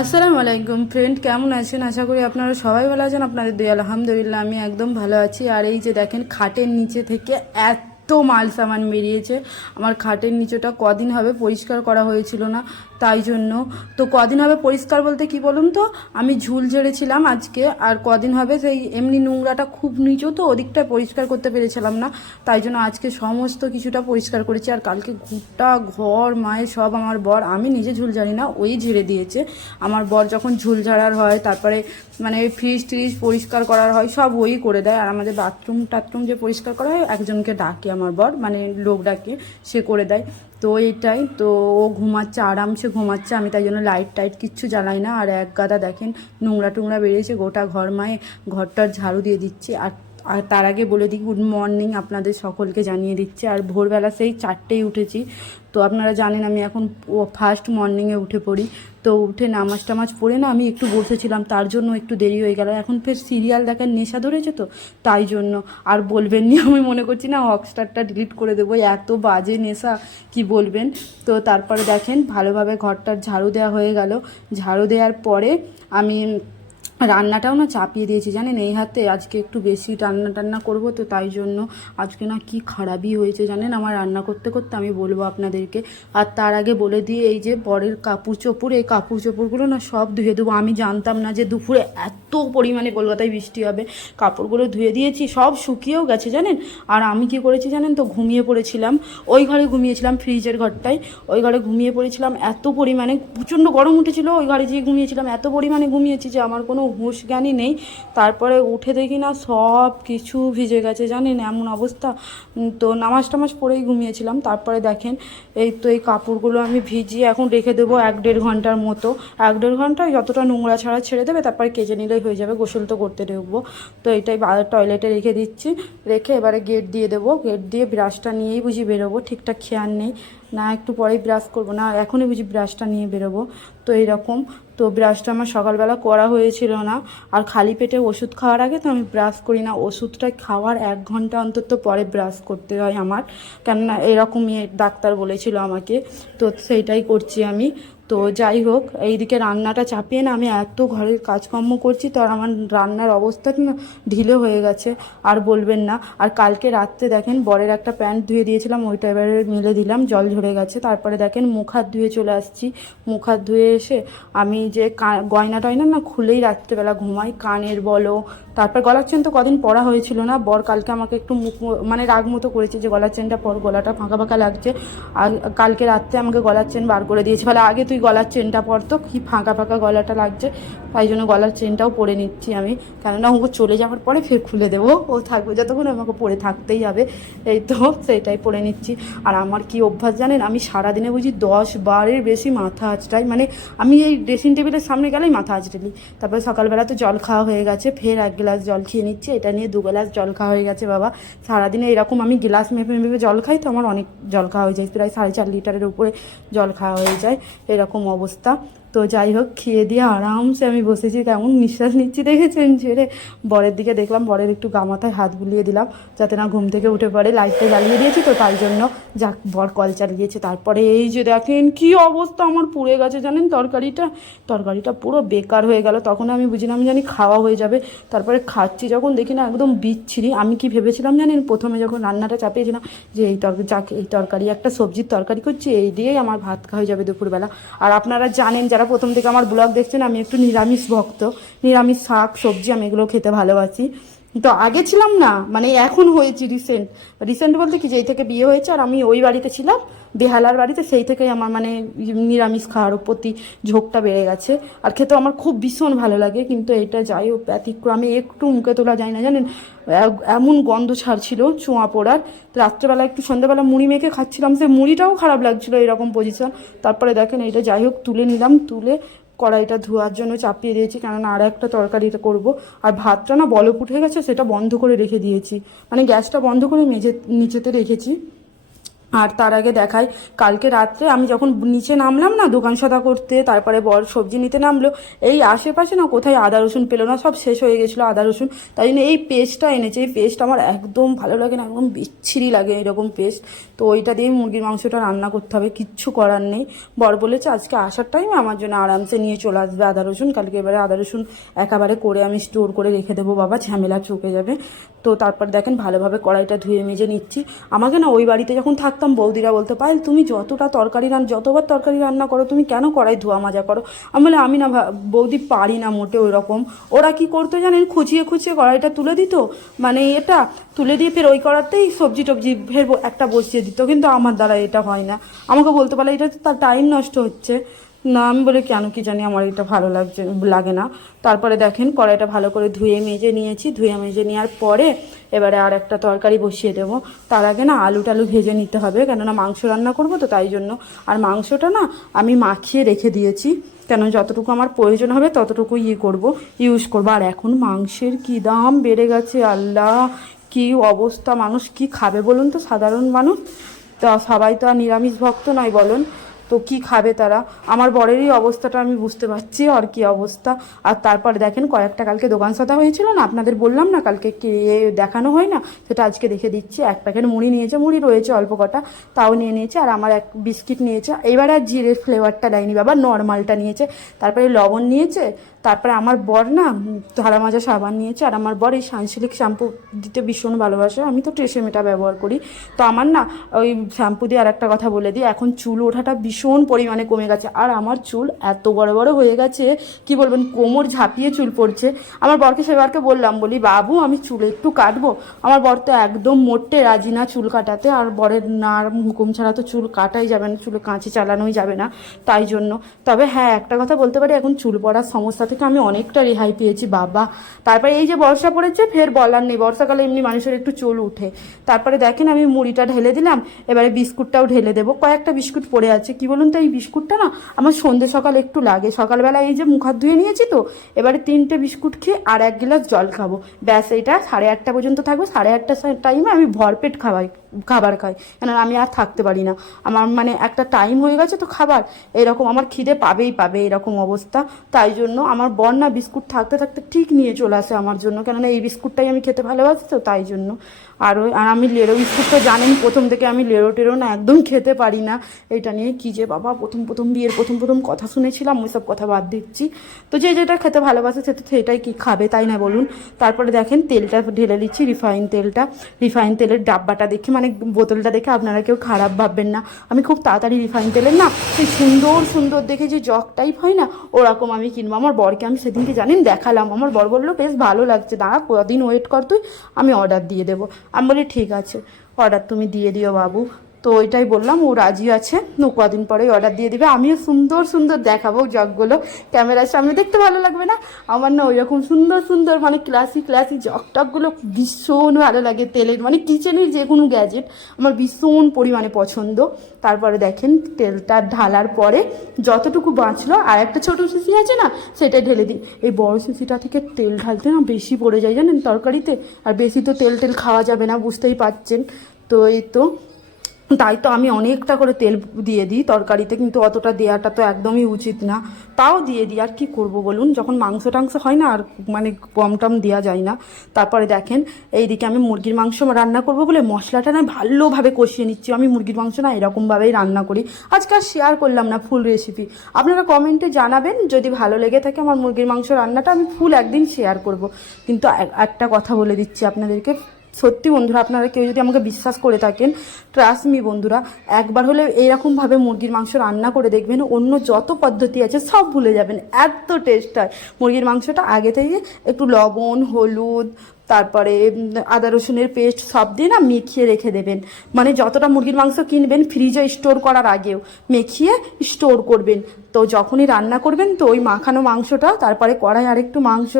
আসসালামু আলাইকুম ফ্রেন্ড কেমন আছেন? আশা করি আপনারা সবাই ভালো আছেন। আপনাদের দুই আলহামদুলিল্লাহ, আমি একদম ভালো আছি। আর এই যে দেখেন, খাটের নিচে থেকে এত মাল সামান বেরিয়েছে। আমার খাটের নিচেটা কদিন হবে পরিষ্কার করা হয়েছিল না। তাই জন্য। তো কদিন হবে পরিষ্কার বলতে কি বলুন তো? আমি ঝুল ঝেড়েছিলাম আজকে, আর কদিন হবে সেই এমনি নোংরাটা খুব নিচু, তো ওদিকটা পরিষ্কার করতে পেরেছিলাম না। তাই জন্য আজকে সমস্ত কিছুটা পরিষ্কার করেছি, আর কালকে গোটা ঘর, মায়ের সব আমার বর, আমি নিজে ঝুল ঝাড়ি না, ওই ঝেড়ে দিয়েছে। আমার বর যখন ঝুল ঝাড়ার হয়, তারপরে মানে ফ্রিজ ট্রিজ পরিষ্কার করার হয়, সব ওই করে দেয়। আর আমাদের বাথরুম টাথরুম যে পরিষ্কার করা হয়, একজনকে ডাকে আমার বর মানে লোক ডাকে, সে করে দেয়। তো এটাই তো ও ঘুমাচ্ছে, আরামসে ঘুমাচ্ছে, আমি তাই জন্য লাইট টাইট কিচ্ছু জ্বালাই না। আর এক গাদা দেখেন নোংরা টোংরা বেরিয়েছে, গোটা ঘর মায়ে, ঘরটার ঝাড়ু দিয়ে দিচ্ছি। আর আর তার আগে বলে দিই গুড মর্নিং আপনাদের সকলকে জানিয়ে দিচ্ছে। আর ভোরবেলা সেই চারটেই উঠেছি। তো আপনারা জানেন আমি এখন ফার্স্ট মর্নিংয়ে উঠে পড়ি। তো উঠে নামাজ টামাজ পড়ে না আমি একটু বসেছিলাম, তার জন্য একটু দেরি হয়ে গেল। এখন ফের সিরিয়াল দেখার নেশা ধরেছে তো, তাই জন্য। আর বলবেন নি, আমি মনে করছি না হকস্টারটা ডিলিট করে দেবো এত বাজে নেশা, কি বলবেন? তো তারপরে দেখেন ভালোভাবে ঘরটার ঝাড়ু দেওয়া হয়ে গেল। ঝাড়ু দেওয়ার পরে আমি রান্নাটাও না চাপিয়ে দিয়েছি, জানেন? এই হাতে আজকে একটু বেশি রান্না টান্না করব তো তাই জন্য আজকে না কি খারাপই হয়েছে, জানেন? আমার রান্না করতে করতে আমি বলব আপনাদেরকে। আর তার আগে বলে দিয়ে এই যে বরের কাপড় চোপড়, এই কাপড় চোপড়গুলো না সব ধুয়ে দেবো। আমি জানতাম না যে দুপুরে এত পরিমাণে কলকাতায় বৃষ্টি হবে। কাপড়গুলো ধুয়ে দিয়েছি, সব শুকিয়েও গেছে, জানেন? আর আমি কি করেছি জানেন তো, ঘুমিয়ে পড়েছিলাম। ওই ঘরে ঘুমিয়েছিলাম ফ্রিজের ঘরটায়। ওই ঘরে ঘুমিয়ে পড়েছিলাম, এত পরিমাণে, প্রচণ্ড গরম উঠেছিল, ওই ঘরে যেয়ে ঘুমিয়েছিলাম। এত পরিমাণে ঘুমিয়েছি যে আমার কোনো হুঁশ জ্ঞানই নেই। তারপরে উঠে দেখি না সব কিছু ভিজে গেছে, জানেন? এমন অবস্থা। তো নামাজ টামাজ পরেই ঘুমিয়েছিলাম। তারপরে দেখেন, এই তো এই কাপড়গুলো আমি ভিজিয়ে এখন রেখে দেবো এক দেড় ঘণ্টার মতো। এক দেড় ঘন্টায় যতটা নোংরা ছাড়া ছেড়ে দেবে, তারপরে কেজে নিলেই হয়ে যাবে। গোসল তো করতে ঢুকবো। তো এটাই টয়লেটে রেখে দিচ্ছি। রেখে এবারে গেট দিয়ে দেবো। গেট দিয়ে ব্রাশটা নিয়েই বুঝি বেরোবো। ঠিকঠাক খেয়াল নেই। না, একটু পরেই ব্রাশ করব। না, এখনই বুঝি ব্রাশটা নিয়ে বেরোবো। তো এইরকম। তো ব্রাশটা আমার সকালবেলা করা হয়েছিল না। আর খালি পেটে ওষুধ খাওয়ার আগে তো আমি ব্রাশ করি না। ওষুধটা খাওয়ার এক ঘণ্টা অন্তত পরে ব্রাশ করতে হয় আমার। কেননা এরকমই ডাক্তার বলেছিল আমাকে। তো সেইটাই করছি আমি। তো যাই হোক, এইদিকে রান্নাটা চাপিয়ে না, আমি এত ঘরের কাজকর্ম করছি, তো আর আমার রান্নার অবস্থা ঢিলে হয়ে গেছে, আর বলবেন না। আর কালকে রাত্রে দেখেন, বরের একটা প্যান্ট ধুয়ে দিয়েছিলাম, ওইটা এবারে মিলে দিলাম, জল ঝরে গেছে। তারপরে দেখেন, মুখ হাত ধুয়ে চলে আসছি। মুখ হাত ধুয়ে এসে আমি যে গয়না টয়না না খুলেই রাত্রেবেলা ঘুমাই, কানের বলো, তারপর গলার চেন তো কদিন পরা হয়েছিল না, বর কালকে আমাকে একটু মুখ মানে রাগ মতো করেছে যে গলার চেনটা পর, গলাটা ফাঁকা ফাঁকা লাগছে। আর কালকে রাত্রে আমাকে গলার চেন বার করে দিয়েছে বলে আগে তুই গলার চেনটা পরতো কি ফাঁকা ফাঁকা গলাটা লাগছে। তাই জন্য গলার চেনটাও পরে নিচ্ছি আমি। কেননা ওকে চলে যাওয়ার পরে ফের খুলে দেবো। ও থাকবে যতক্ষণ আমাকে পরে থাকতেই হবে। এই তো, সেটাই পরে নিচ্ছি। আর আমার কি অভ্যাস জানেন? আমি সারাদিনে বুঝি দশ বারের বেশি মাথা আঁচড়াই। মানে আমি এই ড্রেসিং টেবিলের সামনে গেলেই মাথা আঁচড়ালি তারপরে সকালবেলা তো জল খাওয়া হয়ে গেছে। ফের এক গ্লাস জল খেয়ে নিচ্ছি। এটা নিয়ে দু গ্লাস জল খাওয়া হয়ে গেছে, বাবা। সারাদিনে এরকম আমি গ্লাস মেপে মেপে জল খাই তো আমার অনেক জল খাওয়া হয়ে যায়। প্রায় সাড়ে চার লিটারের উপরে জল খাওয়া হয়ে যায়। এরকম অবস্থা। তো যাই হোক, খেয়ে দিয়ে আরামসে আমি বসেছি, তেমন নিঃশ্বাস নিচ্ছি, দেখেছেন? ছেড়ে বরের দিকে দেখলাম, বরের একটু গামাথায় হাত বুলিয়ে দিলাম, যাতে না ঘুম থেকে উঠে পড়ে, লাইটটা জ্বালিয়ে দিয়েছি তো, তাই জন্য যাক, বর কল চালিয়েছে। তারপরে এই যে দেখেন, কি অবস্থা আমার পুড়ে গেছে, জানেন তরকারিটা? তরকারিটা পুরো বেকার হয়ে গেল, তখন আমি বুঝলাম জানি খাওয়া হয়ে যাবে। তারপরে খাচ্ছি, যখন দেখি না একদম বিচ্ছিরি, আমি কি ভেবেছিলাম জানেন, প্রথমে যখন রান্নাটা চাপিয়েছিলাম যে এই তরকারি যাক, এই তরকারি, একটা সবজির তরকারি করছি, এই দিয়েই আমার ভাত খাওয়া হয়ে যাবে দুপুরবেলা। আর আপনারা জানেন, যারা প্রথম থেকে আমার ব্লগ দেখছেন, আমি একটু নিরামিষ ভক্ত। নিরামিষ শাক, সবজি আমি এগুলো খেতে ভালোবাসি। তো আগে ছিলাম না মানে এখন হয়েছি রিসেন্ট রিসেন্ট বলতে কি, যেই থেকে বিয়ে হয়েছে আর আমি ওই বাড়িতে ছিলাম, বেহালার বাড়িতে, সেই থেকেই আমার মানে নিরামিষ খাওয়ার প্রতি ঝোঁকটা বেড়ে গেছে। আর খেতে আমার খুব ভীষণ ভালো লাগে, কিন্তু এটা যাই হোক, ব্যতিক্রমে, একটু মুখে তোলা যায় না, জানেন? এমন গন্ধ ছাড়ছিল চোঁয়া পোড়ার। রাত্রেবেলা একটু সন্ধ্যাবেলা মুড়ি মেখে খাচ্ছিলাম, সে মুড়িটাও খারাপ লাগছিল এরকম পজিশন তারপরে দেখেন এটা যাই হোক, তুলে নিলাম, তুলে কড়াইটা ধোয়ার জন্য চাপিয়ে দিয়েছি, কেননা আর একটা তরকারিটা করব। আর ভাতটা না বলক উঠে গেছে, সেটা বন্ধ করে রেখে দিয়েছি। মানে গ্যাসটা বন্ধ করে মেঝে, নিচেতে রেখেছি। আর তার আগে দেখাই, কালকে রাত্রে আমি যখন নিচে নামলাম না দোকান সদা করতে, তারপরে বর সবজি নিতে নামলো, এই আশেপাশে না কোথায় আদা রসুন পেল না, সব শেষ হয়ে গেছিল আদা রসুন। তাই জন্য এই পেস্টটা এনেছে, এই পেস্ট আমার একদম ভালো লাগে না, একদম বিচ্ছিরি লাগে এরকম পেস্ট। তো ওইটা দিয়ে মুরগির মাংসটা রান্না করতে হবে, কিচ্ছু করার নেই। বর বলেছে আজকে আসার টাইমে আমার জন্য আরামসে নিয়ে চলে আসবে আদা রসুন, কালকে এবারে আদা রসুন একেবারে করে আমি স্টোর করে রেখে দেবো, বাবা ঝামেলা চুকে যাবে। তো তারপর দেখেন ভালোভাবে কড়াইটা ধুয়ে মেজে নিচ্ছি। আমাকে না ওই বাড়িতে যখন থাকতাম বৌদিরা বলতো, পায়েল, তুমি যতটা তরকারি রান, যতবার তরকারি রান্না করো, তুমি কেন কড়াই ধোয়া মাজা করো? আমি বলে আমি না বৌদি পারি না মোটে ওই রকম ওরা কি করতো জানেন, খুঁচিয়ে খুঁচিয়ে কড়াইটা তুলে দিত মানে এটা তুলে দিয়ে ফের ওই কড়াতেই সবজি টবজি ফের একটা বসিয়ে দিত, কিন্তু আমার দ্বারা এটা হয় না। আমাকে বলতে পারলে এটা তার টাইম নষ্ট হচ্ছে। না, আমি বলি কেন কি জানি আমার এটা ভালো লাগছে, লাগে না। তারপরে দেখেন কড়াইটা ভালো করে ধুয়ে মেজে নিয়েছি, ধুয়ে মেজে নেওয়ার পরে এবারে আর একটা তরকারি বসিয়ে দেবো। তার আগে না আলু টালু ভেজে নিতে হবে, কেননা মাংস রান্না করব তো তাই জন্য। আর মাংসটা না আমি মাখিয়ে রেখে দিয়েছি, কেন যতটুকু আমার প্রয়োজন হবে ততটুকু ইয়ে করব ইউজ করব। আর এখন মাংসের কি দাম বেড়ে গেছে, আল্লাহ! কি অবস্থা, মানুষ কি খাবে বলুন তো, সাধারণ মানুষ? তা সবাই তো আর নিরামিষ ভক্ত নয়, বলুন। তো কি খাবে তারা? আমার বরেরই অবস্থাটা আমি বুঝতে পারছি আর কি অবস্থা। আর তারপরে দেখেন কয়েকটা কালকে দোকান সাদা হয়েছিল না? আপনাদের বললাম না কালকে কে দেখানো হয় না? সেটা আজকে দেখে দিচ্ছি। এক প্যাকেট মুড়ি নিয়েছে, মুড়ি রয়েছে অল্প কটা, তাও নিয়ে নিয়েছে। আর আমার এক বিস্কিট নিয়েছে। এবার আর জিরের ফ্লেভারটা দেয়নি বাবা নর্মালটা নিয়েছে। তারপরে লবণ নিয়েছে তারপরে আমার বর না ধারা মাজা সাবান নিয়েছে আর আমার বর এই সানসিলিক শ্যাম্পু দিতে ভীষণ ভালোবাসে। আমি তো ট্রেসেমেটা ব্যবহার করি। তো আমার না ওই শ্যাম্পু দিয়ে আর একটা কথা বলে দিই, এখন চুল ওঠাটা ভীষণ পরিমাণে কমে গেছে। আর আমার চুল এত বড় বড় হয়ে গেছে, কি বলবেন, কোমর ঝাঁপিয়ে চুল পড়ছে। আমার বরকে সেবারকে বললাম, বলি, বাবু, আমি চুল একটু কাটবো? আমার বর তো একদম মোটে রাজি না চুল কাটাতে। আর বরের নার হুকুম ছাড়া তো চুল কাটাই যাবে না, চুলে কাঁচি চালানোই যাবে না, তাই জন্য। তবে হ্যাঁ একটা কথা বলতে পারি, এখন চুল পড়ার সমস্যা থেকে আমি অনেকটা রেহাই পেয়েছি, বাবা। তারপরে এই যে বর্ষা পড়েছে, ফের বলার নেই। বর্ষাকালে এমনি মানুষের একটু চুল উঠে। তারপরে দেখেন আমি মুড়িটা ঢেলে দিলাম, এবারে বিস্কুটটাও ঢেলে দেবো। কয়েকটা বিস্কুট পড়ে আছে। কি বলুন তো এই বিস্কুটটা না, আমার সন্ধে সকাল একটু লাগে। সকালবেলা এই যে মুখ হাত ধুয়ে নিয়েছি তো, এবারে তিনটে বিস্কুট খেয়ে আর এক গ্লাস জল খাব। ব্যাস, এটা সাড়ে আটটা পর্যন্ত থাকবে। সাড়ে আটটা টাইমে আমি ভরপেট খাওয়াই। খাবার খাই। কেন আমি আর থাকতে পারি না। আমার মানে একটা টাইম হয়ে গেছে তো খাবার। এরকম আমার খিদে পাবেই পাবে এরকম অবস্থা। তাই জন্য আমার বন্যা বিস্কুট থাকতে থাকতে ঠিক নিয়ে চলে আসে আমার জন্য। কেননা এই বিস্কুটটাই আমি খেতে ভালোবাসি তো তাই জন্য। আর ওই আর আমি লেরো বিস্কুটটা জানেন প্রথম থেকে আমি লেরো টেরো না একদম খেতে পারি না। এটা নিয়ে কী যে বাবা, প্রথম প্রথম বিয়ের প্রথম প্রথম কথা শুনেছিলাম, ওই সব কথা বাদ দিচ্ছি। তো যে যেটা খেতে ভালোবাসে সে তো সেটাই কি খাবে, তাই না বলুন? তারপরে দেখেন তেলটা ঢেলে দিচ্ছি, রিফাইন তেলটা। রিফাইন তেলের ডাব্বাটা দেখে মানে বোতলটা দেখে আপনারা কেউ খারাপ ভাববেন না। আমি খুব তাড়াতাড়ি রিফাইন তেলের না, সেই সুন্দর সুন্দর দেখে যে জগ টাইপ হয় না, ওরকম আমি কিনবো। আমার বরকে আমি সেদিনকে জানেন দেখালাম। আমার বর বলল, বেশ ভালো লাগছে, দাঁড়া, কদিন ওয়েট কর তুই, আমি অর্ডার দিয়ে দেবো। আমি বলি ঠিক আছে অর্ডার তুমি দিয়ে দিও বাবু। তো ওইটাই বললাম, ও রাজি আছে। ও কদিন পরেই অর্ডার দিয়ে দিবে। আমিও সুন্দর সুন্দর দেখাবো জগগুলো ক্যামেরার সামনে দেখতে ভালো লাগবে না? আমার না ওইরকম সুন্দর সুন্দর মানে ক্লাসি ক্লাসি জগ টকগুলো ভীষণ ভালো লাগে তেলের মানে কিচেনের যে কোনো গ্যাজেট আমার ভীষণ পরিমাণে পছন্দ। তারপরে দেখেন তেলটা ঢালার পরে যতটুকু বাঁচলো, আর একটা ছোটো শিশি আছে না, সেটা ঢেলে দিই। এই বড় শিশিটা থেকে তেল ঢালতে না বেশি পড়ে যায় জানেন তরকারিতে? আর বেশি তো তেল টেল খাওয়া যাবে না, বুঝতেই পারছেন। তো এই তো তাই তো আমি অনেকটা করে তেল দিয়ে দিই তরকারিতে, কিন্তু অতটা দেওয়াটা তো একদমই উচিত না। তাও দিয়ে দিই, আর কি করব বলুন? যখন মাংস টাংস হয় না, আর মানে কম টম দেওয়া যায় না, তারপরে দেখেন, এইদিকে আমি মুরগির মাংস রান্না করব বলে মশলাটা না ভালোভাবে কষিয়ে নিচ্ছি। আমি মুরগির মাংস না এরকমভাবেই রান্না করি। আজকে আর শেয়ার করলাম না ফুল রেসিপি আপনারা কমেন্টে জানাবেন, যদি ভালো লেগে থাকে আমার মুরগির মাংস রান্নাটা, আমি ফুল একদিন শেয়ার করব। কিন্তু একটা কথা বলে দিচ্ছি আপনাদেরকে। সত্যি বন্ধুরা, আপনারা কেউ যদি আমাকে বিশ্বাস করে থাকেন ট্রাস্ট মি বন্ধুরা, একবার হলে এইরকমভাবে মুরগির মাংস রান্না করে দেখবেন, অন্য যত পদ্ধতি আছে সব ভুলে যাবেন। এত টেস্ট হয়। মুরগির মাংসটা আগে থেকে একটু লবণ, হলুদ তারপরে আদা রসুনের পেস্ট সব দিয়ে না মেখিয়ে রেখে দেবেন। মানে যতটা মুরগির মাংস কিনবেন ফ্রিজে স্টোর করার আগেও মেখিয়ে স্টোর করবেন। তো যখনই রান্না করবেন, তো ওই মাখানো মাংসটা, তারপরে কড়াই আরেকটু মাংস,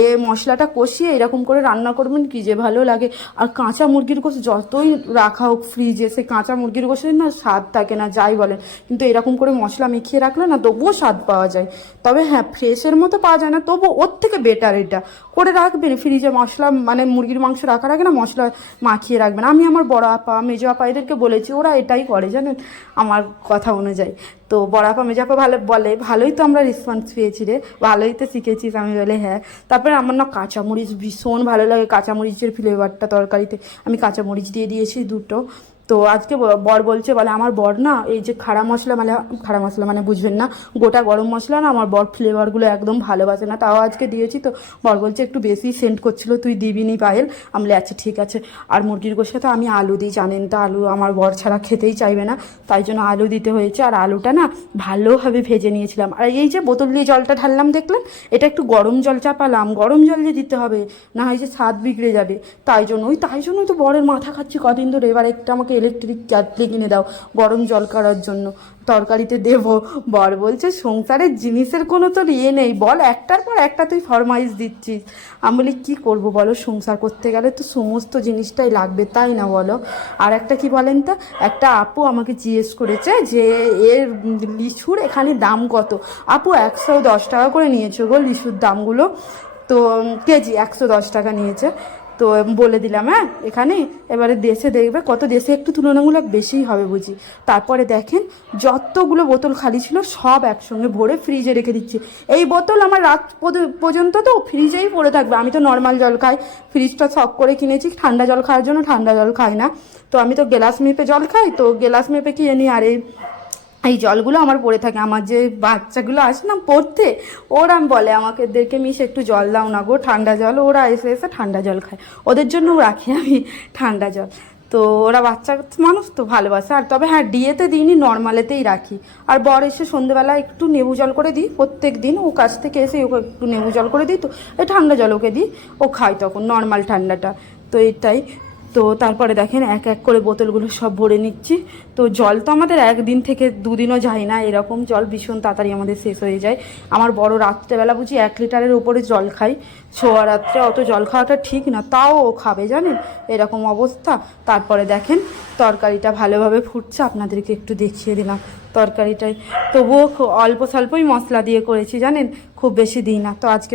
এ মশলাটা কষিয়ে এরকম করে রান্না করবেন, কি যে ভালো লাগে। আর কাঁচা মুরগির গোশ যতই রাখা হোক ফ্রিজে সে কাঁচা মুরগির গোশের না স্বাদ থাকে না, যাই বলেন। কিন্তু এরকম করে মশলা মেখিয়ে রাখলে না তবুও স্বাদ পাওয়া যায়। তবে হ্যাঁ ফ্রেশের মতো পাওয়া যায় না তবু ওর থেকে বেটার এটা। করে রাখবেন ফ্রিজে মশলা মানে মুরগির মাংস রাখার আগে না মশলা মাখিয়ে রাখবেন। আমি আমার বড় আপা, মেজো আপা এদেরকে বলেছি, ওরা এটাই করে জানেন, আমার কথা অনুযায়ী। তো বড় আপা, মেজো আপা ভালো বলে, ভালোই তো আমরা রেসপন্স পেয়েছি রে, ভালোই তো শিখেছিস। আমি বলে হ্যাঁ। তারপরে আমার না কাঁচামরিচ ভীষণ ভালো লাগে, কাঁচামরিচের ফ্লেভারটা তরকারিতে। আমি কাঁচামরিচ দিয়ে দিয়েছি দুটো। তো আজকে বর বলছে বলে আমার বর না এই যে খাড়া মশলা মানে খাড়া মশলা মানে বুঝবেন না গোটা গরম মশলা না আমার বর ফ্লেভারগুলো একদম ভালোবাসে না তাও আজকে দিয়েছি তো। বর বলছে একটু বেশি সেন্ট করছিল তুই দিবি নি পায়েল? আমি বলি, আচ্ছা ঠিক আছে। আর মুরগির গোশে তো আমি আলু দিই জানেন তো আলু আমার বর ছাড়া খেতেই চাইবে না তাই জন্য আলু দিতে হয়েছে। আর আলুটা না ভালোভাবে ভেজে নিয়েছিলাম। আর এই যে বোতল দিয়ে জলটা ঢাললাম দেখলেন? এটা একটু গরম জল চাপালাম গরম জল যে দিতে হবে না হয় যে স্বাদ বিগড়ে যাবে তাই জন্য ওই তাই জন্যই তো বরের মাথা খাচ্ছি কদিন ধরে এবার একটা আমাকে ইলেকট্রিক ক্যাটলি কিনে দাও, গরম জল করার জন্য। তরকারিতে দেব, বর বলছে, সংসারের জিনিসের কোনো তোর ইয়ে নেই, বল একটার পর একটা তুই ফরমাইশ দিচ্ছিস। আমি বলি, কী করব বলো, সংসার করতে গেলে তো সমস্ত জিনিসটাই লাগবে, তাই না বলো? আর একটা কি বলেন তো, একটা আপু আমাকে জিজ্ঞেস করেছে যে, এর লিচুর এখানে দাম কত? আপু, একশো দশ টাকা করে নিয়েছে গো লিচুর দামগুলো। তো, কেজি একশো দশ টাকা নিয়েছে। তো বলে দিলাম হ্যাঁ এখানে এবারে দেশে দেখবে কত দেশে একটু তুলনামূলক বেশিই হবে বুঝি। তারপরে দেখেন, যতগুলো বোতল খালি ছিল সব একসঙ্গে ভরে ফ্রিজে রেখে দিচ্ছি। এই বোতল আমার রাত পর্যন্ত তো ফ্রিজেই পড়ে থাকবে। আমি তো নর্মাল জল খাই ফ্রিজটা শখ করে কিনেছি, ঠান্ডা জল খাওয়ার জন্য ঠান্ডা জল খাই না। তো আমি তো গ্লাস মেপে জল খাই, তো গ্লাস মেপে কি জানি আর এই এই জলগুলো আমার পড়ে থাকে। আমার যে বাচ্চাগুলো আসে না পড়তে ওরা বলে আমাকে, এদেরকে মিশ, একটু জল দাও না গো, ঠান্ডা জল। ওরা এসে এসে ঠান্ডা জল খায়। ওদের জন্যও রাখি আমি ঠান্ডা জল। তো ওরা বাচ্চা মানুষ তো, ভালোবাসে। আর তবে হ্যাঁ ডিএতে দিইনি, নর্মালেতেই রাখি। আর বর এসে সন্ধেবেলা একটু নেবু জল করে দিই, প্রত্যেক দিন ও কাছ থেকে এসে ওকে একটু নেবু জল করে দিই তো, এই ঠান্ডা জল ওকে দিই, ও খায় তখন নর্মাল ঠান্ডাটা। তো এটাই। তো তারপরে দেখেন এক এক করে বোতলগুলো সব ভরে নিচ্ছি। তো জল তো আমাদের একদিন থেকে দুদিনও যায় না, এরকম জল ভীষণ তাড়াতাড়ি আমাদের শেষ হয়ে যায়। আমার বড় রাত্রেবেলা বুঝি এক লিটারের ওপরে জল খাই, ছোয়া রাত্রে অত জল খাওয়াটা ঠিক না, তাও ও খাবে জানেন? এরকম অবস্থা। তারপরে দেখেন তরকারিটা ভালোভাবে ফুটছে, আপনাদেরকে একটু দেখিয়ে দিলাম তরকারিটাই তবুও অল্প স্বল্পই মশলা দিয়ে করেছি জানেন, খুব বেশি দিই না। তো আজকে